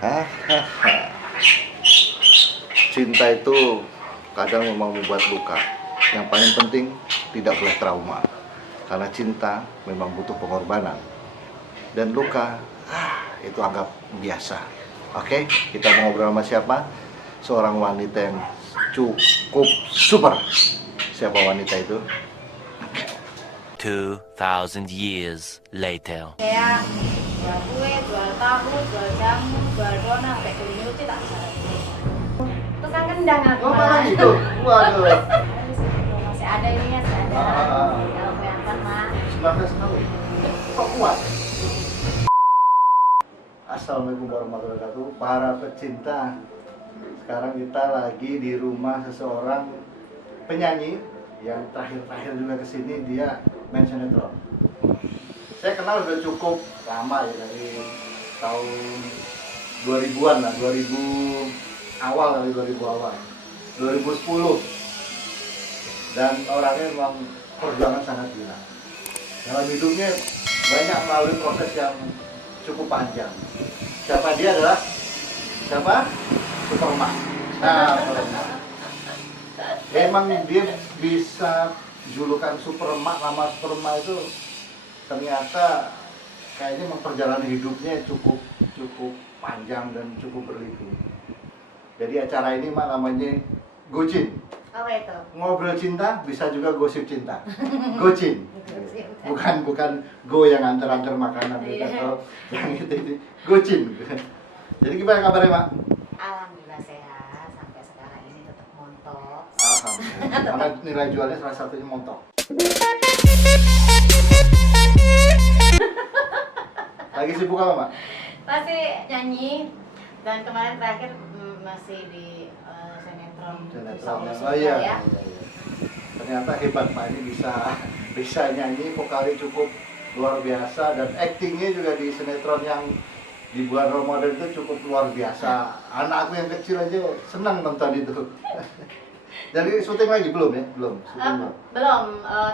Hahaha. Cinta itu kadang memang membuat luka. Yang paling penting tidak boleh trauma. Karena cinta memang butuh pengorbanan. Dan luka, itu anggap biasa. Oke, kita mau ngobrol sama siapa? Seorang wanita yang cukup super. Siapa wanita itu? 2000 years later. Kayak jual kue, jual tahu, jual jamu, jual donat, kayak kulit nyuci tak bisa. Tukang kendang aku. Oh, mana itu? Waduh. Masih ada ini ya, masih ada. Kalau kelihatan mah. 19 tahun. Kok kuat? Assalamualaikum warahmatullahi wabarakatuh. Para pecinta. Sekarang kita lagi di rumah seseorang penyanyi yang terakhir-terakhir juga kesini, dia main sinetron. Saya kenal udah cukup lama ya, dari tahun 2000-an lah, 2000 awal kali, 2000 awal, 2010. Dan orangnya memang perjuangan sangat gila. Dalam hidupnya banyak melalui proses yang cukup panjang. Siapa dia adalah? Siapa? Superman. Nah, Superman. Emang dia bisa julukan Superman, nama Superman itu ternyata kayaknya memang perjalanan hidupnya cukup panjang dan cukup berliku. Jadi acara ini mah namanya Gocin. Apa itu? Ngobrol cinta, bisa juga gosip cinta. Gocin. Bukan go yang antar-antar makanan gitu, atau yang itu. Gocin. Jadi gimana kabarnya, Mak? Alhamdulillah sehat sampai sekarang ini tetap montok. Alhamdulillah. Karena nilai jualnya salah satunya montok. Lagi sibuk apa, Mak? Masih nyanyi dan kemarin terakhir masih di sinetron. Oh iya. Ternyata hebat Pak, ini bisa nyanyi, vokalnya cukup luar biasa, dan aktingnya juga di sinetron yang di bulan Ramadan itu cukup luar biasa. Anakku yang kecil aja senang nonton itu. Jadi syuting lagi belum ya? Belum. Belum,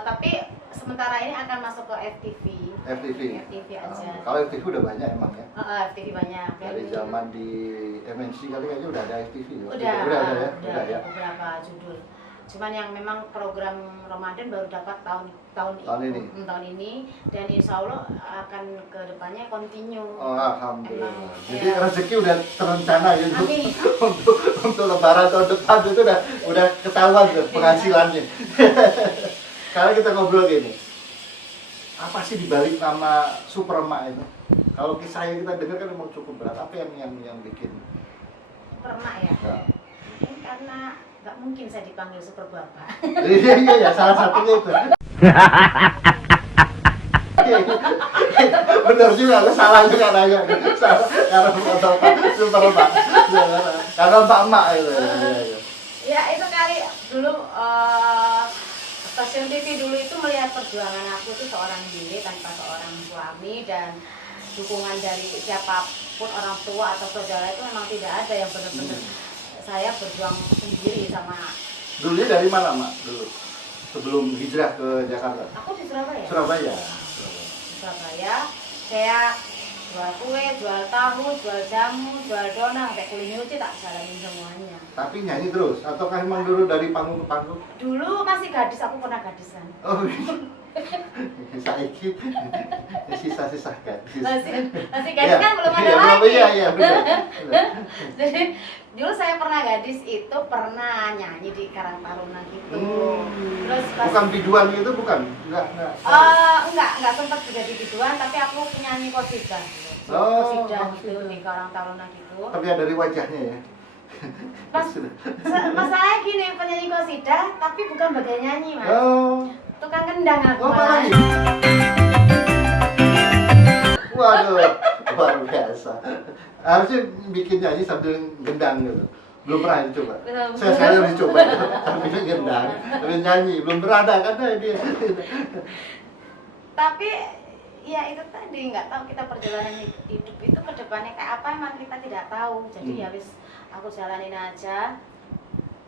tapi sementara ini akan masuk ke FTV. FTV aja. Kalau FTV udah banyak emang ya. FTV banyak. Dari zaman di MNC kali aja udah ada FTV ya. Udah Ya. beberapa judul. Cuman yang memang program Ramadan baru dapat tahun ini, dan insya Allah akan ke depannya continue. Oh, alhamdulillah. Jadi Ya. rezeki udah terencana gitu. Amin. untuk lebaran tahun depan itu udah ketahuan tuh penghasilannya. Sekarang kita ngobrol gini. Apa sih dibalik nama Superma itu? Kalau kisahnya kita dengar kan memang cukup berat. Apa yang bikin? Superma ya. Nah. Mungkin karena nggak mungkin saya dipanggil Super Bapak. Iya, salah satunya itu. Bener juga, lu salah juga nanya. Salah, karena Bapak Superma. Karena Mbak Emak itu. Ya itu kali dulu stasiun TV dulu itu melihat perjuangan aku itu seorang diri tanpa seorang suami, dan dukungan dari siapapun, orang tua atau saudara itu memang tidak ada, yang benar-benar saya berjuang sendiri sama. Dulunya dari mana, Mak? Dulu sebelum hijrah ke Jakarta? Aku di Surabaya. Surabaya. Surabaya, kayak jual kue, jual tahu, jual jamu, jual donat, kayak kulit nyuci tak jalanin semuanya. Tapi nyanyi terus? Ataukah emang dulu dari panggung ke panggung? Dulu masih gadis, aku pernah gadis kan. Oh, saiki sisa-sisa kan. Masih gadis kan, belum ada lagi. Iya, benar. Jadi dulu saya pernah gadis itu pernah nyanyi di Karang Taruna gitu. Terus pas Bukan biduan gitu, bukan? Enggak. enggak sempat jadi biduan, tapi aku penyanyi qasidah. Oh, Qasidah gitu qasidah. di Karang Taruna gitu. Terlihat dari wajahnya ya. Masalahnya gini, penyanyi qasidah tapi bukan bagian nyanyi, Mas. Oh. Tukang kendang aku Apa malah. lagi? Waduh, luar biasa. Harusnya bikin nyanyi sambil gendang gitu. Belum pernah coba. Saya udah coba sambil gendang, sambil nyanyi. Belum pernah ada kan dia. Tapi ya itu tadi, nggak tahu kita perjalanan hidup itu ke depannya kayak apa, emang kita tidak tahu. Jadi ya wis aku jalanin aja.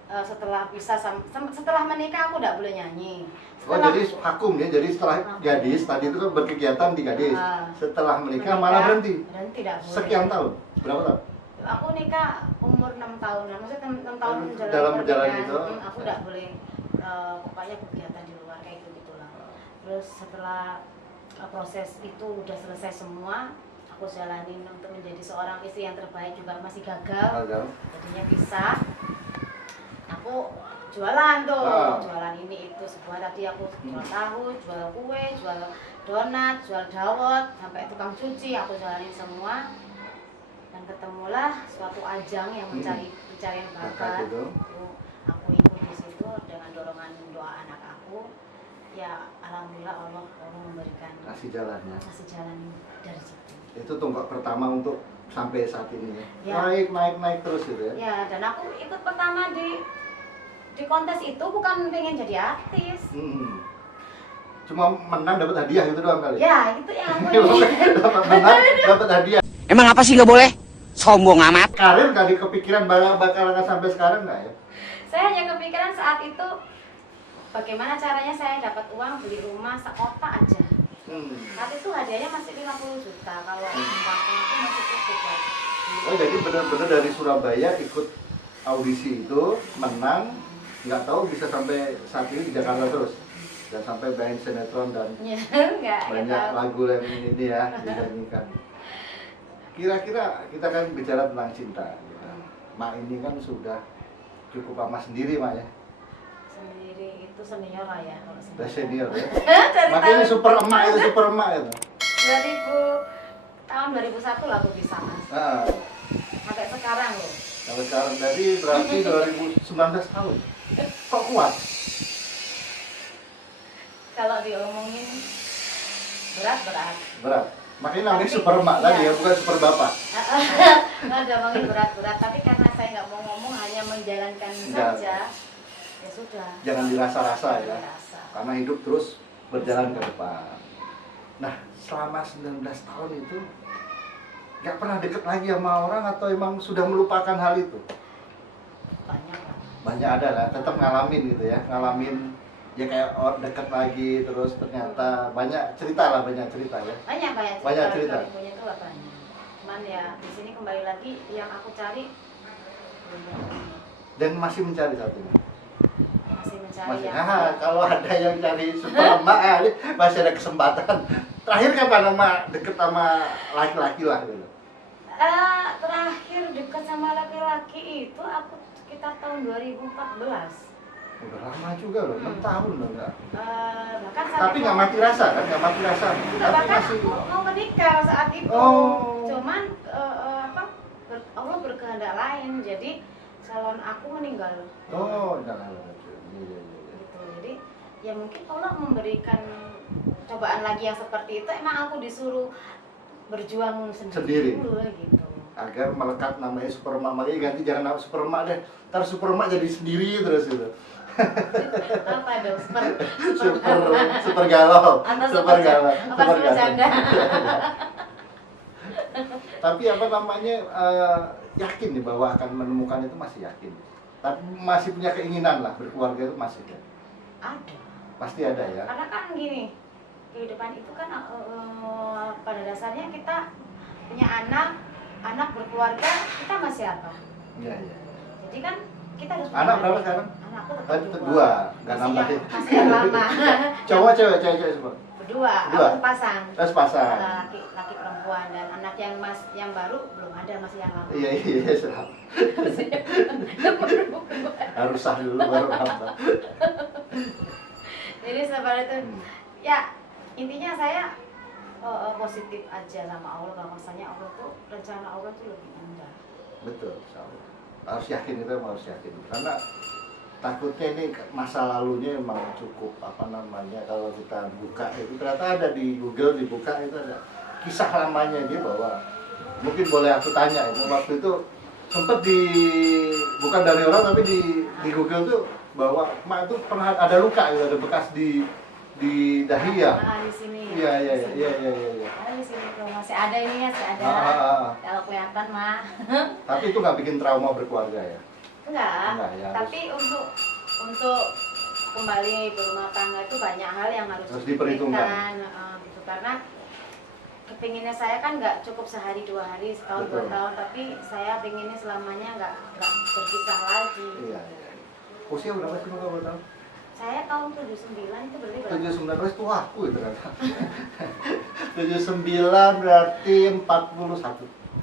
Setelah setelah menikah aku nggak boleh nyanyi. Oh, jadi vakum ya. Jadi setelah gadis tadi itu kan berkegiatan di gadis. Setelah menikah malah berhenti. Berhenti, tidak boleh. Sekian tahun. Berapa tahun? aku nikah umur 6 tahunan, maksudnya 6 tahun menjalani Dalam menjalani pernikahan. itu, Aku nggak boleh pokoknya kegiatan di luar kayak gitulah. Terus setelah proses itu udah selesai semua, aku jalanin untuk menjadi seorang istri yang terbaik juga masih gagal. Jadinya pisah. Aku jualan tuh, jualan ini itu sebuah tadi aku jual tahu, jual kue, jual donat, jual dawet, sampai tukang cuci aku jalanin semua. Dan ketemulah suatu ajang yang mencari pencarian bakat. Aku ikut di situ dengan dorongan doa anak aku. Ya alhamdulillah Allah memberikan kasih jalannya. Kasih jalan dari situ. Itu tonggak pertama untuk sampai saat ini ya. Naik terus gitu ya. Ya, dan aku ikut pertama di kontes itu bukan pengen jadi artis. Cuma menang dapat hadiah gitu doang kali. Ya, itu yang aku ingin. Dapat menang, dapat hadiah. Emang apa sih nggak boleh? Sombong amat. Karir kali kepikiran bakal sampai sekarang nggak ya? Saya hanya kepikiran saat itu bagaimana caranya saya dapat uang beli rumah sekota aja. Saat itu hadiahnya masih 50 juta. Kalau umpamanya itu masih cukup ya. Oh jadi benar-benar dari Surabaya ikut audisi itu menang, nggak tahu bisa sampai saat ini di Jakarta terus. Dan sampai main sinetron dan banyak lagu yang ini ya dinyanyikan. Kira-kira kita kan bicara tentang cinta. Mak ini kan sudah cukup lama sendiri Mak ya. Sendiri itu senior lah ya kalau Udah senior ya. Dari Makanya super emak itu. tahun 2001 lah aku bisa Mas. Sampai sekarang loh. Sampai sekarang dari berarti 2019 tahun. Kok kuat? Kalau diomongin berat. Makanya namanya super emak tadi ya, bukan super bapak. Nggak diomongin berat, tapi karena saya nggak mau ngomong, hanya menjalankan saja, ya sudah. Jangan dirasa-rasa ya, karena hidup terus berjalan ke depan. Nah, selama 19 tahun itu nggak pernah deket lagi sama orang atau emang sudah melupakan hal itu? Banyak ada lah, tetap ngalamin gitu ya, ngalamin ya kayak deket lagi terus ternyata banyak cerita ya. Banyak cerita. Punya itu lah banyak. Cuman ya di sini kembali lagi yang aku cari belum ketemu. Dan masih mencari saat ini. Masih mencari yang kalau ada yang cari super emak masih ada kesempatan. Terakhir kapan emak deket sama laki-laki lah gitu? Terakhir dekat sama laki-laki itu aku sekitar tahun 2014. Udah lama juga loh, 6 tahun loh enggak. Bahkan Tapi nggak mati rasa kan, nggak mati rasa. Enggak, bahkan masih mau menikah saat itu. Cuman Allah berkehendak lain, jadi calon aku meninggal. Jangan. Gitu. Jadi ya mungkin Allah memberikan cobaan lagi yang seperti itu. Emang aku disuruh berjuang sendiri dulu gitu. Agar melekat namanya super emak, makanya ganti jangan nama super emak deh. Ntar super emak jadi sendiri terus gitu. Apa dong? Super galau. Super janda. Tapi apa namanya yakin nih bahwa akan menemukan itu, masih yakin. Tapi masih punya keinginan lah berkeluarga itu masih ya. Ada. Pasti ada ya. Karena kan gini, kehidupan itu kan pada dasarnya kita punya anak berkeluarga, kita masih apa? Iya. Jadi kan kita harus anak berapa sekarang? Anakku tetap 2, nggak nambah ya. Masih yang lama. Cowok cewek semua. Berdua. Aku sepasang. Sepasang. Laki perempuan, dan anak yang baru belum ada, masih yang lama. Iya serap. Harus sah dulu baru nambah. Jadi seperti itu. Ya intinya saya positif aja sama Allah, bahwasanya Allah tuh, rencana Allah tuh lebih indah. Betul, harus yakin, itu harus yakin. Karena takutnya ini masa lalunya emang cukup kalau kita buka itu ternyata ada di Google, dibuka itu ada kisah lamanya dia, bahwa mungkin boleh aku tanya itu waktu itu sempat bukan dari orang tapi di Google tuh, bahwa emak itu pernah ada luka gitu, ada bekas di dahi ya. Di sini. Iya. Di sini tuh masih ada ini ya, masih ada. Kalau kelihatan mah. Tapi itu nggak bikin trauma berkeluarga ya? Enggak ya, tapi untuk kembali berumah tangga itu banyak hal yang harus diperhitungkan. Gitu, karena kepinginnya saya kan nggak cukup sehari 2 hari, setahun 2 Betul. tahun, tapi saya pinginnya selamanya nggak berpisah lagi. Iya. Usia berapa sih kalau boleh tahu? Saya tahun 79 itu berarti berapa? 79 itu aku itu kan. 79 berarti 41.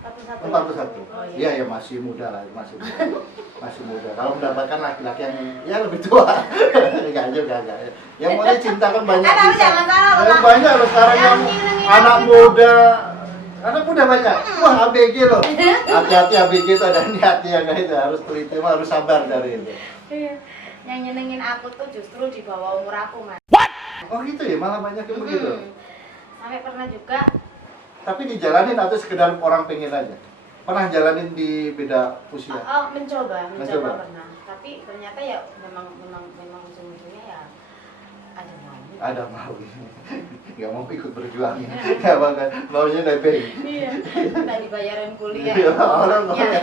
41. 41. Oh, Iya ya masih muda lah, masih muda. Masih muda. Kalau mendapatkan laki-laki yang ya lebih tua. Enggak juga enggak. Yang mulai cinta kan banyak. Tapi bisa. jangan salah loh, Pak. Banyak loh sekarang yang nyenengin anak aku itu. muda. Anak muda banyak. Wah, ABG loh. Hati-hati ABG itu ada hati yang itu harus teliti, harus sabar dari itu. Iya. Yang nyenengin aku tuh justru di bawah umur aku, Mas. Oh gitu ya, malah banyak yang begitu. Sampai pernah juga Tapi dijalanin atau sekedar orang pengen aja? Pernah jalanin di beda usia? mencoba Mencoba. pernah. Tapi ternyata ya memang ujung-ujungnya ya ada mau. Ada mau. Nggak mau ikut berjuang. Nggak mau kan? Maunya nebeng. Iya. Nggak dibayarin kuliah. Iya, orang Iya.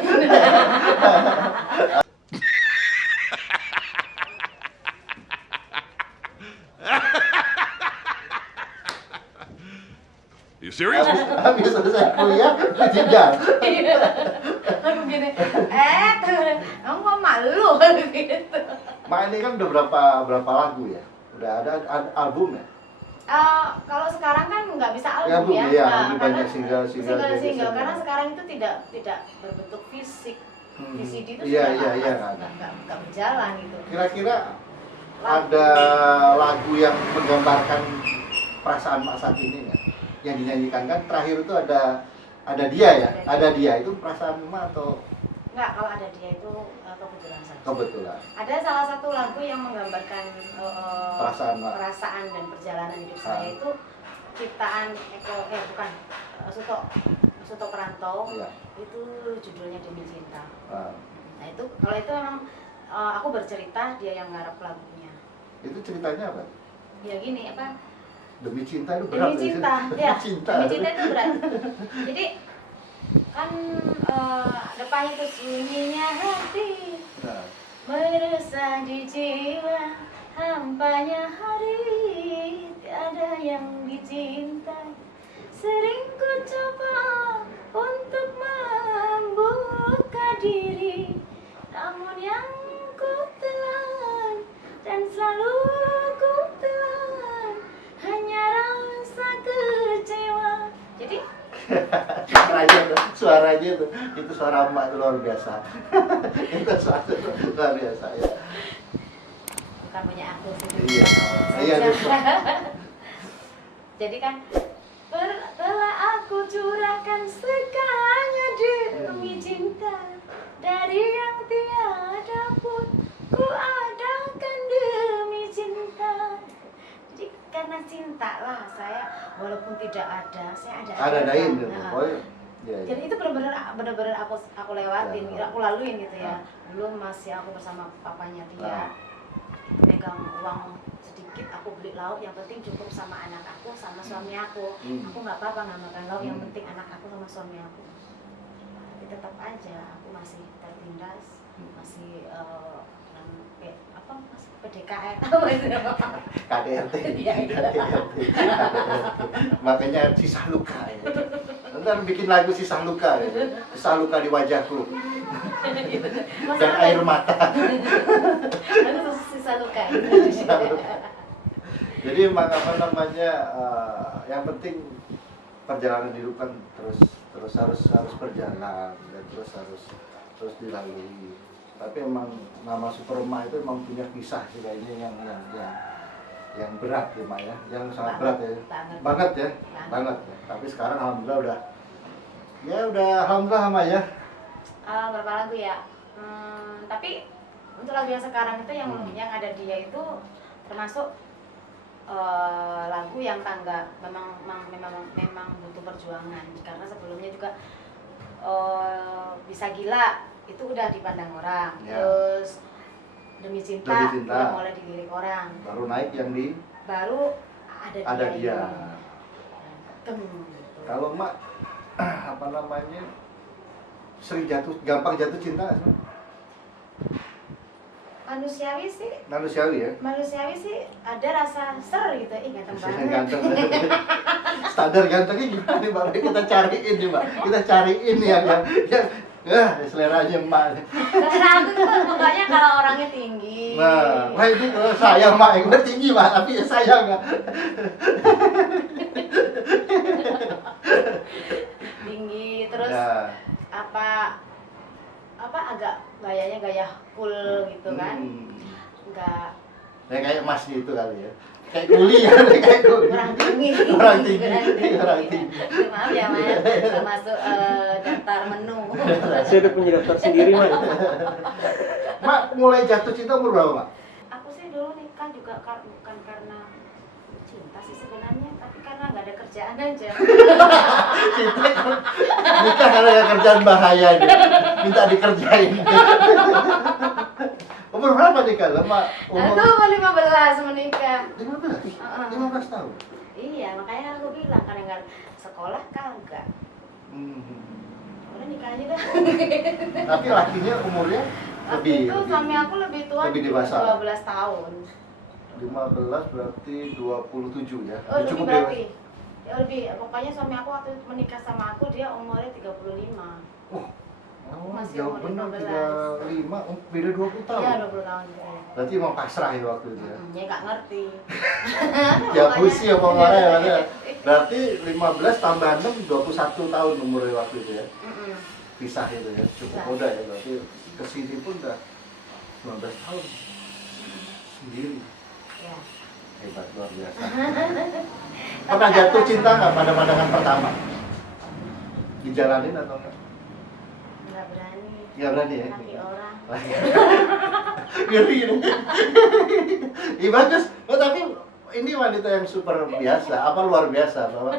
You serious? Habis selesai kuliah, ditinggal. Iya. Aku gini, kamu kok malu gitu. Mak ini kan udah berapa lagu ya? Udah ada album ya? Kalau sekarang kan nggak bisa Ya, album Bu, ya, iya, Nah, lebih karena banyak single karena sekarang itu tidak berbentuk fisik. VCD itu Iya, sudah iya, nggak berjalan gitu. Kira-kira ada lagu yang menggambarkan perasaan Mak saat ini nggak? Yang dinyanyikan kan terakhir itu ada dia ya? Ada dia itu perasaan Mak atau Nggak, kalau ada dia itu kebetulan saja. kebetulan? Ada salah satu lagu yang menggambarkan Perasaan, Mak. perasaan dan perjalanan hidup saya itu ciptaan Suto Perantau. Iya. Itu judulnya Demi Cinta. Ah. Nah itu kalau itu memang aku bercerita, dia yang ngarep lagunya. Itu ceritanya apa? Ya gini apa? Demi cinta itu berat. Demi cinta, ya. Cinta. Demi cinta itu berat. Jadi kan depan itu sunyinya hati, Nah, meresah di jiwa, hampanya hari, tiada yang dicintai. Sering ku coba untuk membuka diri, namun yang ku telan dan selalu ku telan hanya rasa kecewa. Jadi suaranya itu suara Mak itu luar biasa. Itu suara luar biasa ya. bukan punya aku sih. Iya. Iya, itu. Jadi kan telah aku curahkan segalanya demi cinta, dari yang tiada pun ku adakan demi cinta. Jadi karena cinta lah saya, walaupun tidak ada, saya ada. Ada-adain gitu. Nah, Oh, iya. jadi itu benar-benar aku lewatin, Ya. aku laluin gitu ya. Dulu masih aku bersama papanya dia, itu pegang uang sedikit, aku beli lauk, yang penting cukup sama anak aku sama suami aku. Aku nggak apa-apa nggak makan lauk, yang penting anak aku sama suami aku. Tapi tetap aja aku masih tertindas, masih masih PDKR apa itu? KDRT. Iya, iya. KDRT. Makanya sisa luka ya. Ntar bikin lagu sisa luka ya. Sisa luka di wajahku dan air mata. Itu sisa luka. Sisa luka. Jadi emang apa namanya yang penting perjalanan hidup kan terus harus berjalan dan terus dilalui. Tapi emang nama Superma itu emang punya kisah sih kayaknya yang berat ya Mak ya, yang sangat berat ya, banget ya. Tapi sekarang alhamdulillah udah alhamdulillah Mak ya. Berapa lagu ya? Tapi untuk lagu yang sekarang itu yang ada dia itu termasuk lagu yang memang butuh perjuangan, karena sebelumnya juga Bisa Gila itu udah dipandang orang, Ya. terus Demi Cinta udah mulai dilirik orang, Baru naik yang di baru ada dia. Gitu. Kalau Mak apa namanya sering gampang jatuh cinta nggak sih? manusiawi sih ada rasa ser gitu, ih ganteng banget. Ganteng. Standar gantengnya gimana nih Mbak? Kita cariin nih Mbak. Kita cariin yang seleranya Mbak. Karena aku tuh pokoknya kalau orangnya tinggi. Nah, wah itu kalau saya Mbak, gue tinggi Mbak, tapi ya saya nggak. Tinggi terus Ya. apa agak gayanya gaya cool gitu kan. Enggak Ya kayak Mas gitu kali ya. Kayak kuli ya, kayak kuli. kurang tinggi. Orang tinggi. Maaf ya Mas, termasuk daftar menu. Saya udah punya daftar sendiri, Mak. Mak mulai jatuh cinta umur berapa Mak? Aku sih dulu nikah juga bukan karena cinta sih sebenarnya, tapi karena nggak ada kerjaan aja. Nikah karena ya kerjaan bahaya nih. Minta dikerjain. Umur berapa nikah lah Mak? Aku umur 15 menikah. 15 tahun. Iya, makanya kan aku bilang karena nggak sekolah kagak. Udah nikah aja dah. Tapi lakinya umurnya Waktu itu suami aku lebih tua, lebih dewasa. 12 tahun. 15 berarti 27 ya. Oh, Dia lebih cukup berarti. Ya lebih, pokoknya suami aku waktu itu menikah sama aku dia umurnya 35. Masih jauh umur benar 15. 35, beda 20 tahun. Iya, 20 tahun juga ya. Berarti emang pasrah ya waktu itu ya. Ya nggak ngerti. Ya pusi apa marah ya Mas, ya. Berarti 15 tambah 6 21 tahun umurnya waktu itu ya. Pisah itu ya, cukup Pisah. muda ya. Berarti kesini pun udah 19 tahun sendiri. Ya. Hebat, luar biasa. Pernah jatuh cinta nggak pada pandangan pertama? Dijalanin atau enggak? Nggak berani. Nggak berani ya? Laki orang. Ngeri ini. Iya bagus. Oh, tapi ini wanita yang super biasa, apa luar biasa bahwa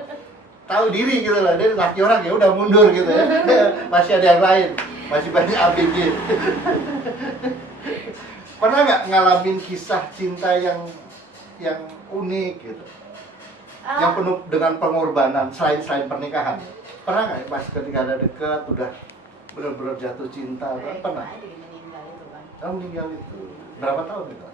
tahu diri gitu lah. Dia laki orang ya udah mundur gitu ya. Masih ada yang lain, masih banyak ABG. Pernah nggak ngalamin kisah cinta yang unik gitu? Yang penuh dengan pengorbanan selain pernikahan. Pernah nggak pas ketika ada dekat udah benar-benar jatuh cinta? Pernah? Meninggal itu kan. Kamu meninggal itu berapa tahun itu?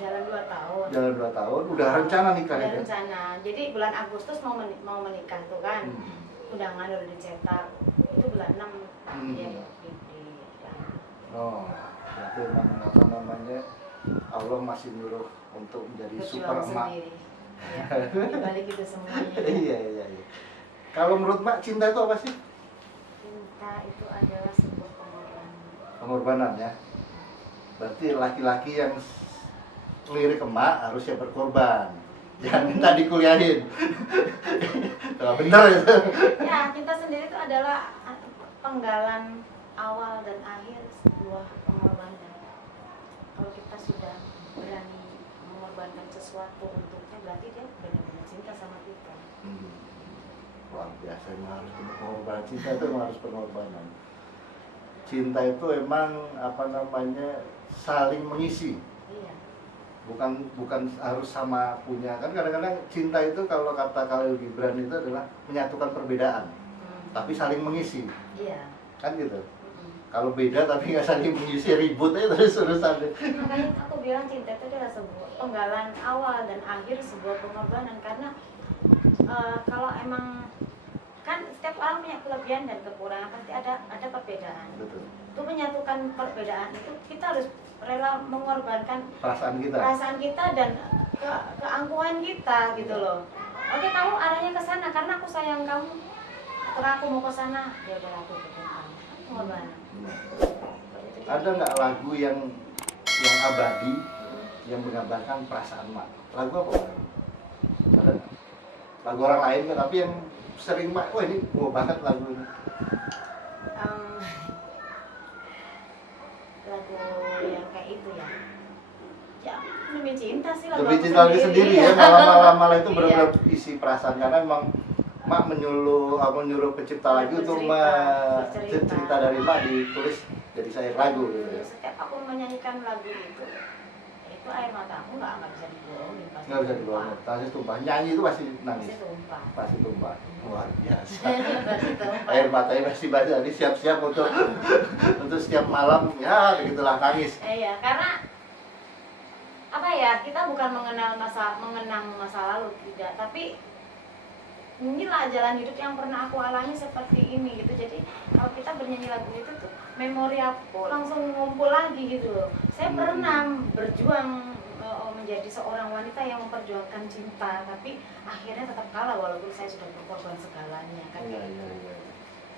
Jalan 2 tahun. Jalan 2 tahun, udah rencana nikah Ada ya? rencana. Jadi bulan Agustus mau menikah tuh kan. Undangan udah dicetak. Itu bulan 6 dia di Oh, berarti memang apa namanya Allah masih nyuruh untuk menjadi super berjuang emak. sendiri. Ya, dibalik itu semuanya. Iya. Kalau menurut Mak cinta itu apa sih? Cinta itu adalah sebuah pengorbanan. Pengorbanan ya. Berarti laki-laki yang lirik emak harus ya berkorban. Jangan minta dikuliahin. Kalau bener itu. Ya, cinta sendiri itu adalah penggalan awal dan akhir sebuah pengorbanan. Kalau kita sudah berani mengorbankan sesuatu untuknya, berarti dia benar-benar cinta sama kita. Luar biasa, emang harus pengorbanan. Cinta itu emang harus pengorbanan. Cinta itu emang apa namanya saling mengisi. Iya. Bukan harus sama punya. Kan kadang-kadang cinta itu kalau kata Khalil Gibran itu adalah menyatukan perbedaan, tapi saling mengisi. Iya. Kan gitu. Kalau beda tapi nggak saling mengisi, ribut aja terus urusan. Makanya aku bilang cinta itu adalah sebuah penggalan awal dan akhir sebuah pengorbanan, karena kalau emang kan setiap orang punya kelebihan dan kekurangan, pasti ada perbedaan. Betul. Untuk menyatukan perbedaan itu kita harus rela mengorbankan Perasaan kita. dan keangkuhan kita gitu loh. Oke, kamu arahnya ke sana karena aku sayang kamu. Setelah aku mau ke sana, ya udah aku ikutin kamu. Pengorbanan. Ada nggak lagu yang abadi yang menggambarkan perasaan Mak? Lagu apa Mak? Ada nggak? Lagu orang lain kan, tapi yang sering Mak, wah ini gua banget lagu ini. Lagu yang kayak itu ya. Ya, demi cinta sih lagu Demi aku cinta sendiri ya, malah itu Iya. benar-benar isi perasaan, karena emang Mak menyuruh pencipta lagu untuk cerita dari Mak ditulis jadi syair lagu gitu ya. Setiap aku menyanyikan lagu itu air mata aku nggak bisa dibohongin, pasti Nggak bisa dibohongin, pasti tumpah. Nyanyi itu pasti nangis, pasti tumpah. pasti tumpah. Luar biasa. Pasti tumpah. Air matanya pasti banyak. Jadi siap-siap untuk setiap malam ya begitulah nangis. Iya, karena apa ya, kita bukan mengenang masa lalu, tidak, tapi inilah jalan hidup yang pernah aku alami seperti ini gitu. Jadi kalau kita bernyanyi lagu itu tuh memori aku langsung ngumpul lagi gitu loh. Saya pernah berjuang menjadi seorang wanita yang memperjuangkan cinta, tapi akhirnya tetap kalah walaupun saya sudah berkorban segalanya kan. Iya, iya, iya.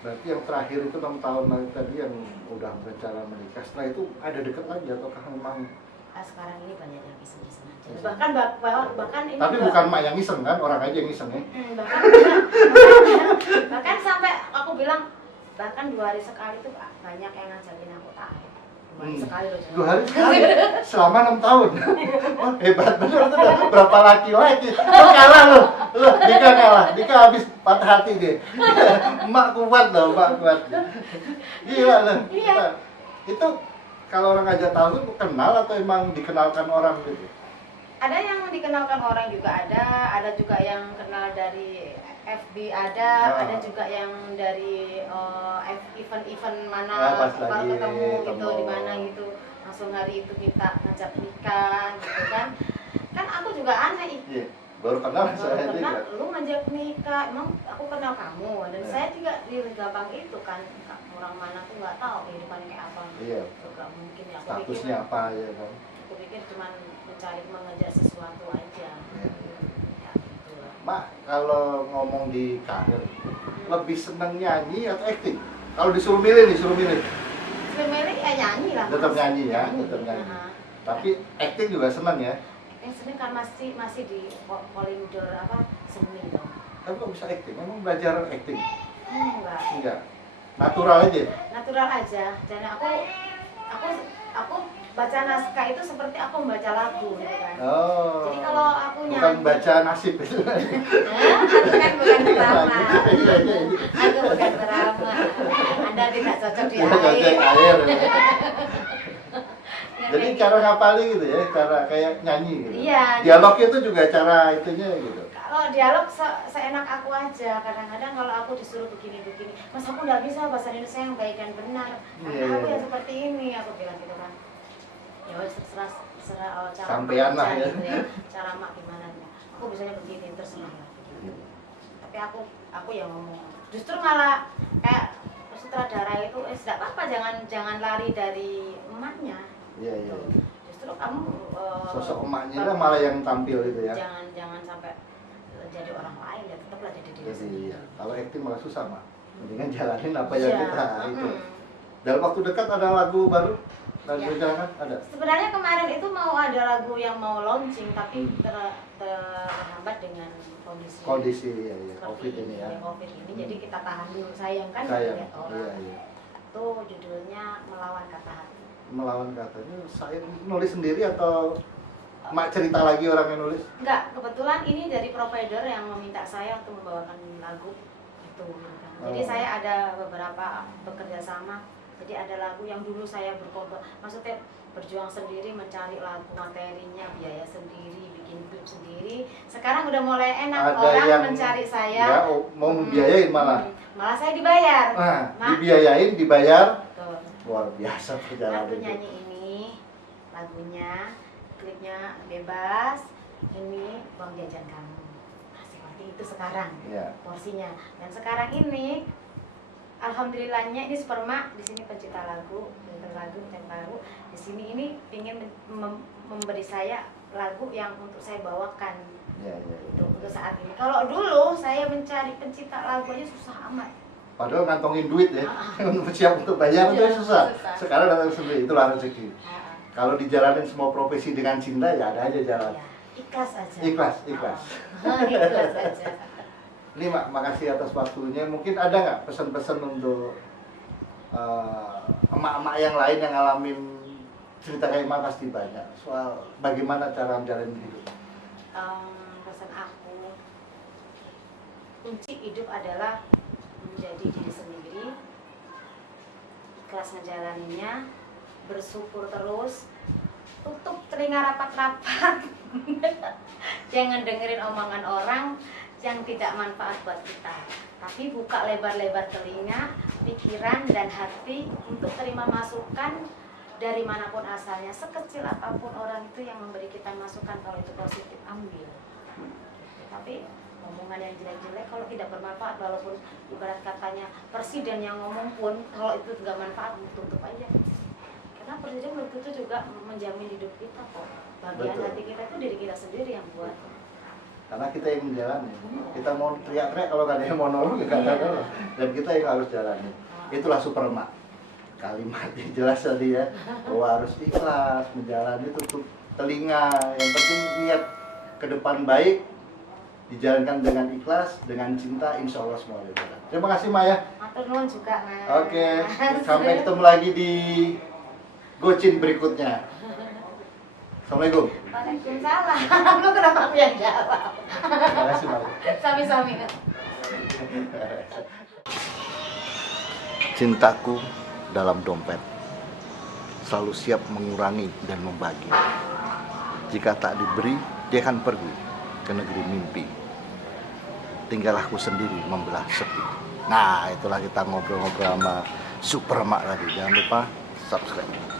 Berarti yang terakhir itu 6 tahun lagi tadi yang udah berencana menikah. Setelah itu ada deket lagi ataukah memang? Sekarang ini banyak yang iseng-iseng aja. Bahkan ini Tapi bukan mak yang iseng kan, orang aja yang iseng ya. bahkan sampai aku bilang bahkan 2 hari sekali tuh banyak yang ngajakin aku tahu. 2 hari sekali loh. 2 hari sekali selama 6 tahun. Wah, hebat bener tuh, udah berapa laki-laki. Lo kalah lo. Dika kalah. Dika habis patah hati deh. Emak kuat loh, emak kuat. Gila loh. Iya. Itu kalau orang aja tahu tuh kenal atau emang dikenalkan orang gitu? Ada yang dikenalkan orang juga ada juga yang kenal dari FB ada juga yang dari event-event mana pas baru lagi ketemu gitu ketemu. di mana gitu, langsung hari itu kita ngajak nikah gitu kan. Kan aku juga aneh, Iya, baru kenal baru saya kenal juga. lu ngajak nikah, emang aku kenal kamu dan Iya. saya juga di gampang itu kan, orang mana tuh nggak tahu kehidupannya kayak apa. Iya. Gak mungkin ya, Statusnya apa ya kan? aku pikir cuma mencari mengejar sesuatu aja. Iya, iya. Ya gitu lah. Mak, kalau ngomong di karir, lebih seneng nyanyi atau acting? Kalau disuruh milih nih, suruh milih. Sebenarnya ya nyanyi lah. Tetap Mas. nyanyi ya, tetap nyanyi. Nah, Tapi acting juga seneng ya. yang seni kan masih di koridor apa seni dong. Tapi kok bisa acting? Emang belajar acting? Enggak. Enggak. Natural aja. Natural aja. Dan aku baca naskah itu seperti aku membaca lagu gitu kan. Oh. Jadi kalau aku bukan nyanyi, baca nasib itu. aku kan bukan drama. Iya, iya, iya. Aku bukan drama. Anda tidak cocok di Iya, baca air. air. Ya, Jadi kayak cara gitu. ngapalin gitu ya, cara kayak nyanyi gitu. Iya. Dialog itu juga cara itunya gitu. Kalau dialog seenak aku aja. Kadang-kadang kalau aku disuruh begini-begini, mas aku nggak bisa bahasa Indonesia yang baik dan benar. Karena Iya, aku iya. yang seperti ini, aku bilang gitu kan. Ya wes terserah cara Sampean mak lah aja ya. gitu ya. Cara mak gimana ya. Aku bisanya begini terserah lah. Gitu. Tapi aku yang ngomong. Justru malah kayak sutradara itu tidak apa-apa, jangan lari dari emaknya. Iya, iya. Justru kamu Sosok emaknya lah malah yang tampil itu ya. jangan sampai jadi orang lain, ya tetaplah jadi diri Jadi sendiri. iya. Kalau acting malah susah mah. Mendingan jalanin apa yang Iya, kita itu. mm-mm. Dalam waktu dekat ada lagu baru dan Iya. berjalan ada. Sebenarnya kemarin itu mau ada lagu yang mau launching tapi terhambat dengan kondisi Ya, ya, seperti COVID ini ya. COVID ini. Jadi kita tahan dulu, sayang kan Sayang. lihat orang. Iya, iya. Itu judulnya Melawan Kata Hati. Melawan katanya saya nulis sendiri atau mak cerita lagi orang yang nulis? Enggak, kebetulan ini dari provider yang meminta saya untuk membawakan lagu itu. Kan. Jadi Oh. saya ada beberapa bekerja sama. Jadi ada lagu yang dulu saya berkorban, maksudnya berjuang sendiri mencari lagu materinya, biaya sendiri, bikin klip sendiri. Sekarang udah mulai enak, Ada orang yang mencari saya. Ya, mau membiayain malah. Malah saya dibayar. Nah, Mak. dibiayain, dibayar. Tuh. Luar biasa perjalanan Aku itu. nyanyi ini, lagunya, klipnya bebas, ini uang jajan kamu. Nah, seperti itu sekarang Iya. porsinya. Dan sekarang ini, alhamdulillahnya ini Superma di sini pencipta lagu, Temparu. Di sini ini ingin memberi saya lagu yang untuk saya bawakan Iya, iya. untuk saat ini. Kalau dulu saya mencari pencipta lagu aja susah amat. Padahal ngantongin duit ya, untuk siap untuk bayar itu Iya, susah. susah. Sekarang datang sendiri, itulah rezeki. Nah, Kalau dijalanin semua profesi dengan cinta ya ada aja jalan. ya, ikhlas aja. Ikhlas, ikhlas. Ikhlas aja. Ini Mak, makasih atas waktunya. Mungkin ada nggak pesan-pesan untuk emak-emak yang lain yang ngalamin cerita kayak Mak pasti banyak soal bagaimana cara menjalani hidup. Pesan aku, kunci hidup adalah menjadi diri sendiri, ikhlas ngejalaninnya, bersyukur terus, tutup telinga rapat-rapat. Jangan dengerin omongan orang yang tidak manfaat buat kita. Tapi buka lebar-lebar telinga, pikiran, dan hati untuk terima masukan dari manapun asalnya. Sekecil apapun orang itu yang memberi kita masukan, kalau itu positif, ambil. Tapi omongan yang jelek-jelek kalau tidak bermanfaat, walaupun ibarat katanya presiden yang ngomong pun, kalau itu nggak manfaat, tutup aja. Karena presiden belum tentu juga menjamin hidup kita kok. Bagian Betul. hati kita itu diri kita sendiri yang buat. Karena kita yang menjalani. Kita mau teriak-teriak kalau nggak ada yang mau nolong, nggak ada yang nolong. Dan kita yang harus jalani. Itulah supermak. Kalimatnya jelas tadi ya, bahwa harus ikhlas menjalani, tutup telinga. Yang penting niat ke depan baik, dijalankan dengan ikhlas, dengan cinta, insya Allah semua ada jalan. Terima kasih Maya. Matur nuwun juga, Mas. Oke, sampai ketemu lagi di Gocin berikutnya. Assalamualaikum. Waalaikumsalam. Lu kenapa aku yang jawab? Terima kasih Maya. Sami-sami. Cintaku dalam dompet, selalu siap mengurangi dan membagi. Jika tak diberi, dia akan pergi ke negeri mimpi. Tinggal aku sendiri membelah sepi. Nah, itulah kita ngobrol-ngobrol sama Supermak tadi. Jangan lupa subscribe.